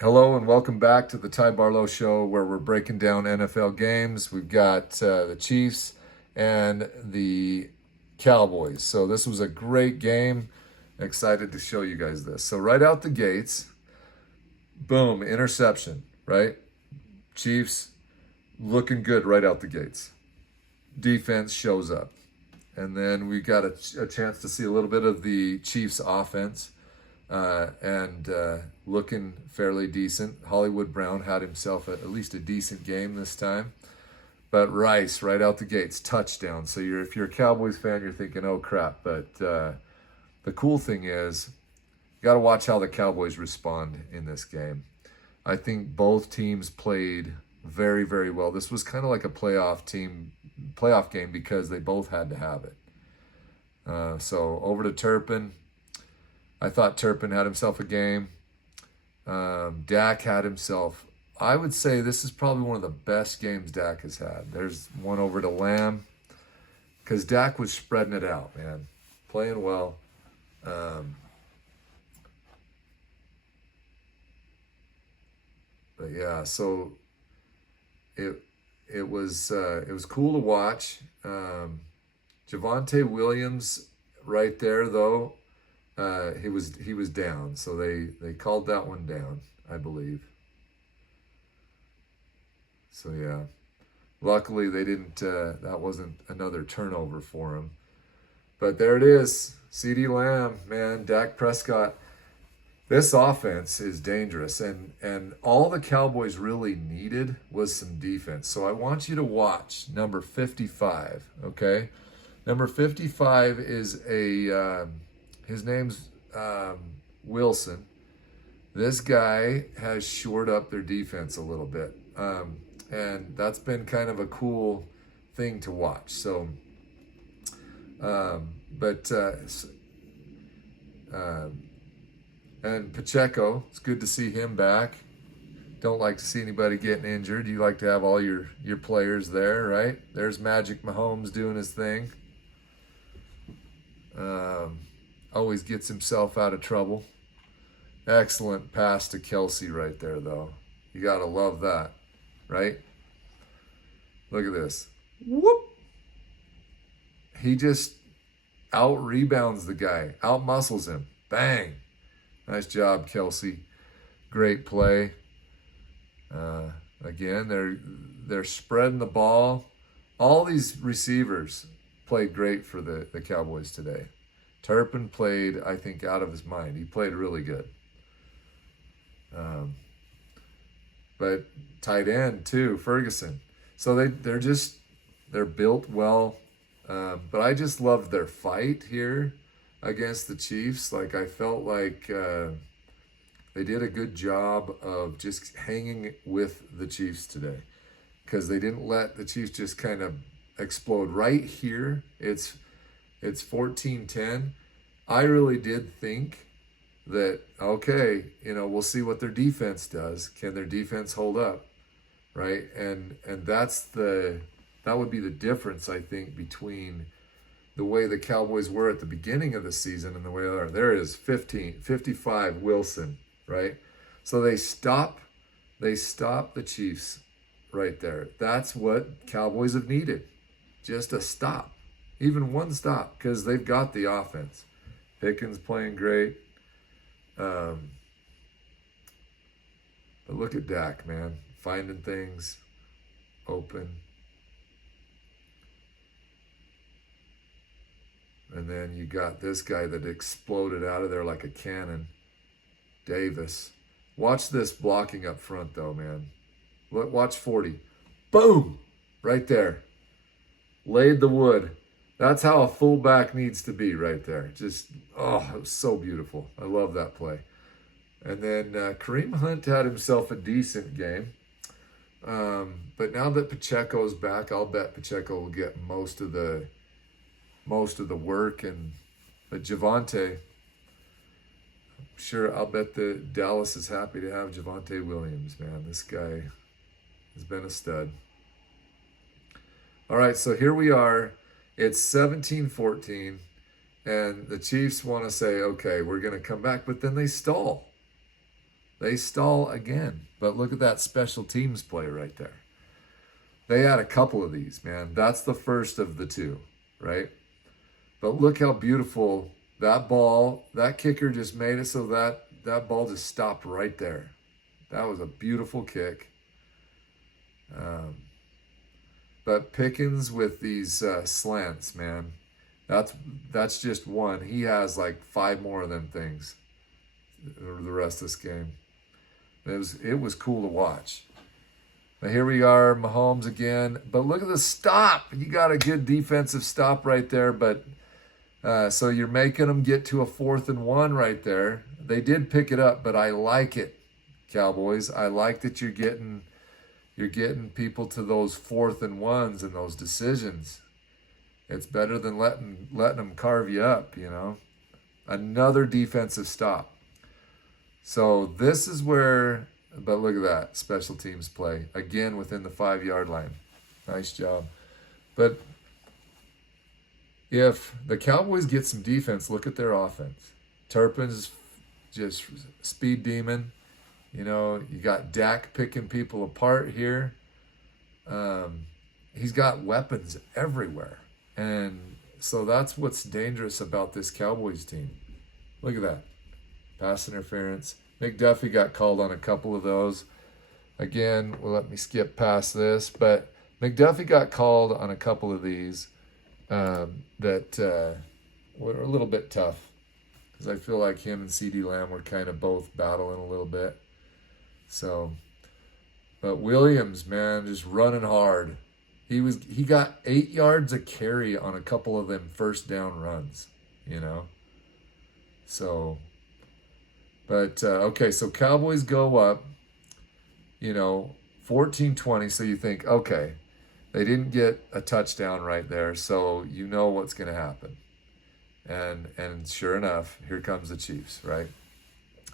Hello and welcome back to the Ty Barlow Show, where we're breaking down NFL games. We've got the Chiefs and the Cowboys. So this was a great game. Excited to show you guys this. So right out the gates, boom, interception, right? Chiefs looking good right out the gates. Defense shows up. And then we got a chance to see a little bit of the Chiefs offense. And looking fairly decent. Hollywood Brown had himself at least a decent game this time. But Rice, right out the gates, touchdown. So if you're a Cowboys fan, you're thinking, oh crap. But the cool thing is, you got to watch how the Cowboys respond in this game. I think both teams played very, very well. This was kind of like a playoff game because they both had to have it. So over to Turpin. I thought Turpin had himself a game. Dak had himself, I would say this is probably one of the best games Dak has had. There's one over to Lamb because Dak was spreading it out, man. Playing well. But yeah, so it was cool to watch. Javonte Williams right there though. He was down, so they called that one down, I believe. So yeah, luckily they didn't. That wasn't another turnover for him. But there it is, CeeDee Lamb, man, Dak Prescott. This offense is dangerous, and all the Cowboys really needed was some defense. So I want you to watch number 55. Okay, number 55 is a. His name's Wilson. This guy has shored up their defense a little bit. And that's been kind of a cool thing to watch. So, and Pacheco, it's good to see him back. Don't like to see anybody getting injured. You like to have all your players there, right? There's Magic Mahomes doing his thing. Always gets himself out of trouble. Excellent pass to Kelsey right there, though. You got to love that, right? Look at this. Whoop! He just out-rebounds the guy, out-muscles him. Bang! Nice job, Kelsey. Great play. Again, they're spreading the ball. All these receivers played great for the Cowboys today. Turpin played, I think, out of his mind. He played really good. But tight end too, Ferguson. So they're built well. But I just loved their fight here against the Chiefs. Like I felt like they did a good job of just hanging with the Chiefs today, because they didn't let the Chiefs just kind of explode right here. It's 14-10. I really did think that, okay, we'll see what their defense does. Can their defense hold up, right? And that would be the difference, I think, between the way the Cowboys were at the beginning of the season and the way they are. There is 55 Wilson, right? So they stop the Chiefs right there. That's what Cowboys have needed, just a stop. Even one stop, because they've got the offense. Pickens playing great. But look at Dak, man. Finding things open. And then you got this guy that exploded out of there like a cannon. Davis. Watch this blocking up front, though, man. Watch 40. Boom! Right there. Laid the wood. That's how a fullback needs to be right there. Just, it was so beautiful. I love that play. And then Kareem Hunt had himself a decent game. But now that Pacheco's back, I'll bet Pacheco will get most of the work. But Javonte, sure, I'll bet that Dallas is happy to have Javonte Williams, man. This guy has been a stud. All right, so here we are. It's 17-14, and the Chiefs want to say, okay, we're going to come back, but then they stall. They stall again. But look at that special teams play right there. They had a couple of these, man. That's the first of the two, right? But look how beautiful that ball, that kicker just made it so that ball just stopped right there. That was a beautiful kick. But Pickens with these slants, man, that's just one. He has like 5 more of them things the rest of this game. It was cool to watch. Now here we are, Mahomes again. But look at the stop. You got a good defensive stop right there. But so you're making them get to a 4th and 1 right there. They did pick it up, but I like it, Cowboys. I like that you're getting people to those 4th and 1s and those decisions. It's better than letting them carve you up, you know. Another defensive stop. So this is where, but look at that, special teams play. Again, within the 5-yard line. Nice job. But if the Cowboys get some defense, look at their offense. Turpin's just speed demon. You know, you got Dak picking people apart here. He's got weapons everywhere. And so that's what's dangerous about this Cowboys team. Look at that. Pass interference. McDuffie got called on a couple of those. Again, well, let me skip past this. But McDuffie got called on a couple of these that were a little bit tough. Because I feel like him and CeeDee Lamb were kind of both battling a little bit. So, but Williams, man, just running hard. He got 8 yards a carry on a couple of them first down runs, you know. So, but okay, so Cowboys go up, you know, 14-20. So you think, okay, they didn't get a touchdown right there, so you know what's going to happen. And sure enough, here comes the Chiefs, right?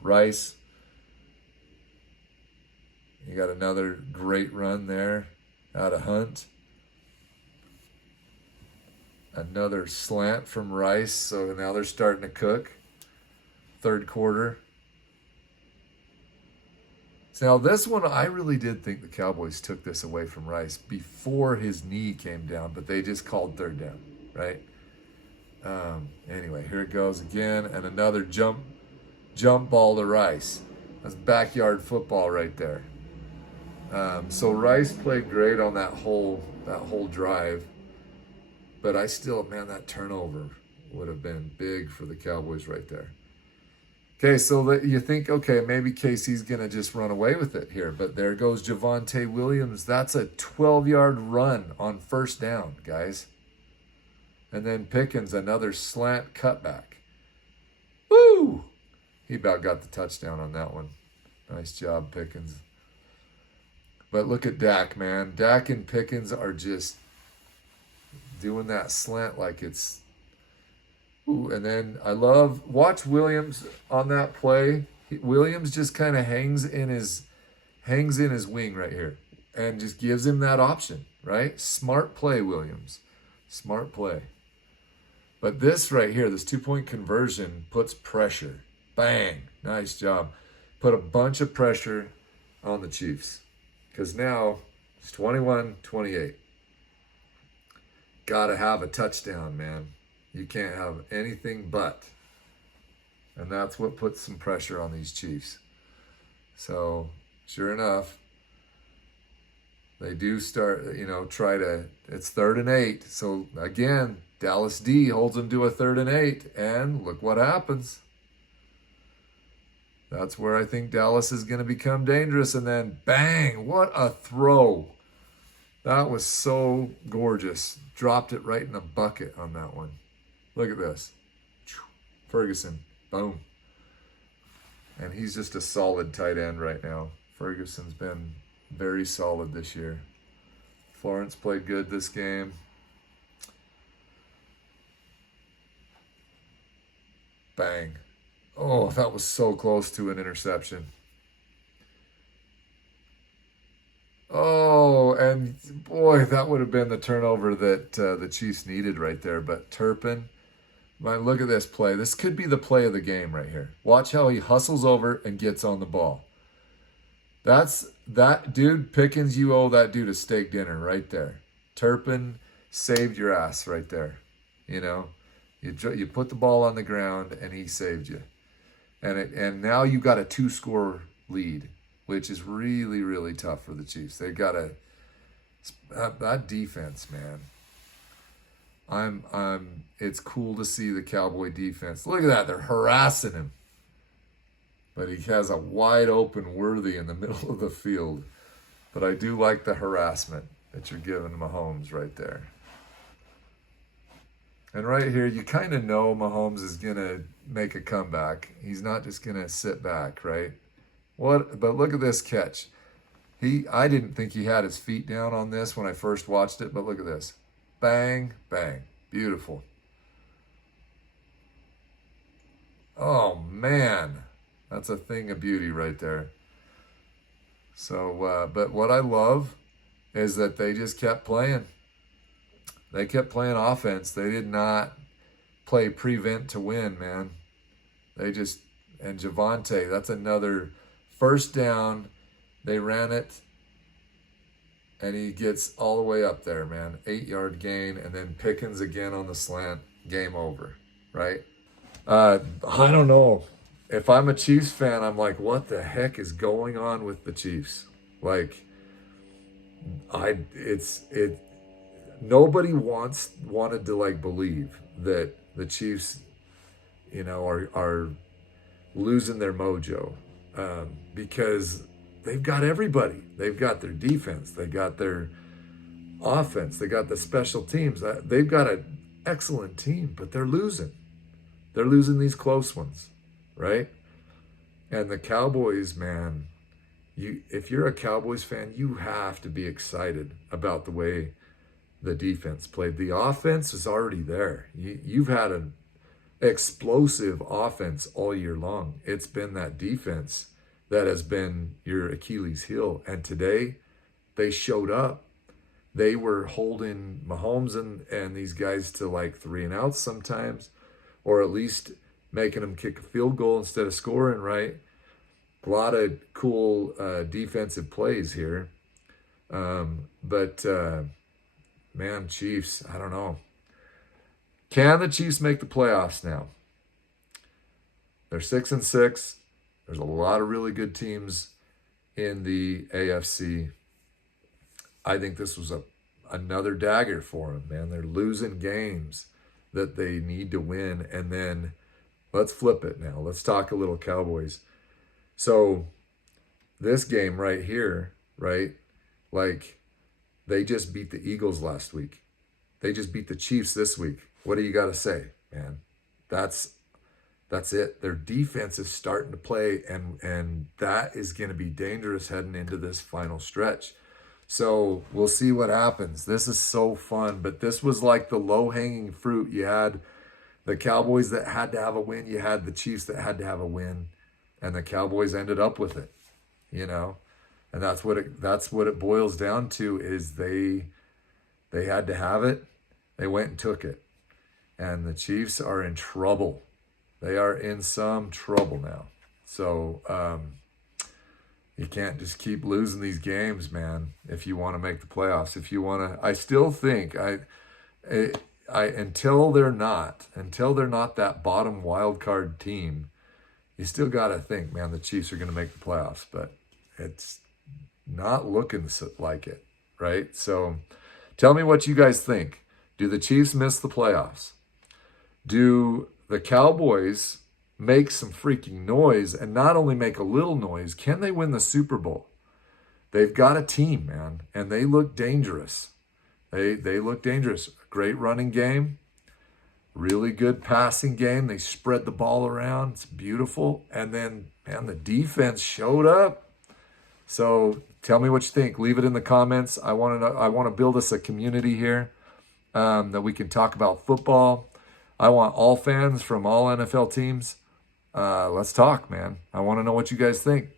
Rice. You got another great run there out of Hunt. Another slant from Rice. So now they're starting to cook. 3rd quarter. So now this one, I really did think the Cowboys took this away from Rice before his knee came down, but they just called 3rd down, right? Anyway, here it goes again, and another jump ball to Rice. That's backyard football right there. So Rice played great on that whole drive, but I still, man, that turnover would have been big for the Cowboys right there. Okay, so you think, okay, maybe KC's going to just run away with it here, but there goes Javonte Williams. That's a 12-yard run on 1st down, guys. And then Pickens, another slant cutback. Woo! He about got the touchdown on that one. Nice job, Pickens. But look at Dak, man. Dak and Pickens are just doing that slant like it's... Ooh, and then watch Williams on that play. Williams just kind of hangs in his wing right here and just gives him that option, right? Smart play, Williams. Smart play. But this right here, this 2-point conversion puts pressure. Bang. Nice job. Put a bunch of pressure on the Chiefs. Because now it's 21-28. Got to have a touchdown, man. You can't have anything but. And that's what puts some pressure on these Chiefs. So, sure enough, they do start, try to, it's 3rd and 8. So, again, Dallas D holds them to a 3rd and 8. And look what happens. That's where I think Dallas is going to become dangerous. And then, bang, what a throw. That was so gorgeous. Dropped it right in the bucket on that one. Look at this. Ferguson. Boom. And he's just a solid tight end right now. Ferguson's been very solid this year. Florence played good this game. Bang. Oh, that was so close to an interception. Oh, and boy, that would have been the turnover that the Chiefs needed right there. But Turpin, man, look at this play. This could be the play of the game right here. Watch how he hustles over and gets on the ball. That dude, Pickens, you owe that dude a steak dinner right there. Turpin saved your ass right there. You know, you put the ball on the ground and he saved you. And now you got a 2-score lead, which is really, really tough for the Chiefs. They've got that defense, man. It's cool to see the Cowboy defense. Look at that. They're harassing him. But he has a wide open Worthy in the middle of the field. But I do like the harassment that you're giving Mahomes right there. And right here, you kind of know Mahomes is going to make a comeback. He's not just going to sit back, right? But look at this catch. I didn't think he had his feet down on this when I first watched it, but look at this. Bang, bang. Beautiful. Oh, man. That's a thing of beauty right there. So, but what I love is that they just kept playing. They kept playing offense. They did not play prevent to win, man. And Javonte, that's another first down. They ran it, and he gets all the way up there, man. 8-yard gain, and then Pickens again on the slant. Game over, right? I don't know. If I'm a Chiefs fan, I'm like, what the heck is going on with the Chiefs? Like, nobody wanted to like believe that the Chiefs, are losing their mojo, because they've got everybody. They've got their defense. They got their offense. They got the special teams. They've got an excellent team, but they're losing. They're losing these close ones, right? And the Cowboys, man, if you're a Cowboys fan, you have to be excited about the way the defense played. The offense is already there. You've had an explosive offense all year long. It's been that defense that has been your Achilles heel. And today, they showed up. They were holding Mahomes and these guys to like 3 and outs sometimes, or at least making them kick a field goal instead of scoring, right? A lot of cool defensive plays here. But man, Chiefs, I don't know. Can the Chiefs make the playoffs now? They're 6-6. There's a lot of really good teams in the AFC. I think this was another dagger for them, man. They're losing games that they need to win. And then let's flip it now. Let's talk a little Cowboys. So this game right here, right? Like, they just beat the Eagles last week. They just beat the Chiefs this week. What do you got to say, man? That's it. Their defense is starting to play, and that is going to be dangerous heading into this final stretch. So we'll see what happens. This is so fun, but this was like the low-hanging fruit. You had the Cowboys that had to have a win. You had the Chiefs that had to have a win, and the Cowboys ended up with it, And that's what it boils down to, is they had to have it. They went and took it. And the Chiefs are in trouble. They are in some trouble now. So you can't just keep losing these games, man, if you want to make the playoffs. If you want to, I still think until they're not that bottom wild card team, you still got to think, man, the Chiefs are going to make the playoffs, but it's not looking like it, right? So tell me what you guys think. Do the Chiefs miss the playoffs? Do the Cowboys make some freaking noise, and not only make a little noise, can they win the Super Bowl? They've got a team, man, and they look dangerous. They look dangerous. Great running game, really good passing game. They spread the ball around. It's beautiful. And then, man, the defense showed up. So tell me what you think. Leave it in the comments. I want to build us a community here that we can talk about football. I want all fans from all NFL teams. Let's talk, man. I want to know what you guys think.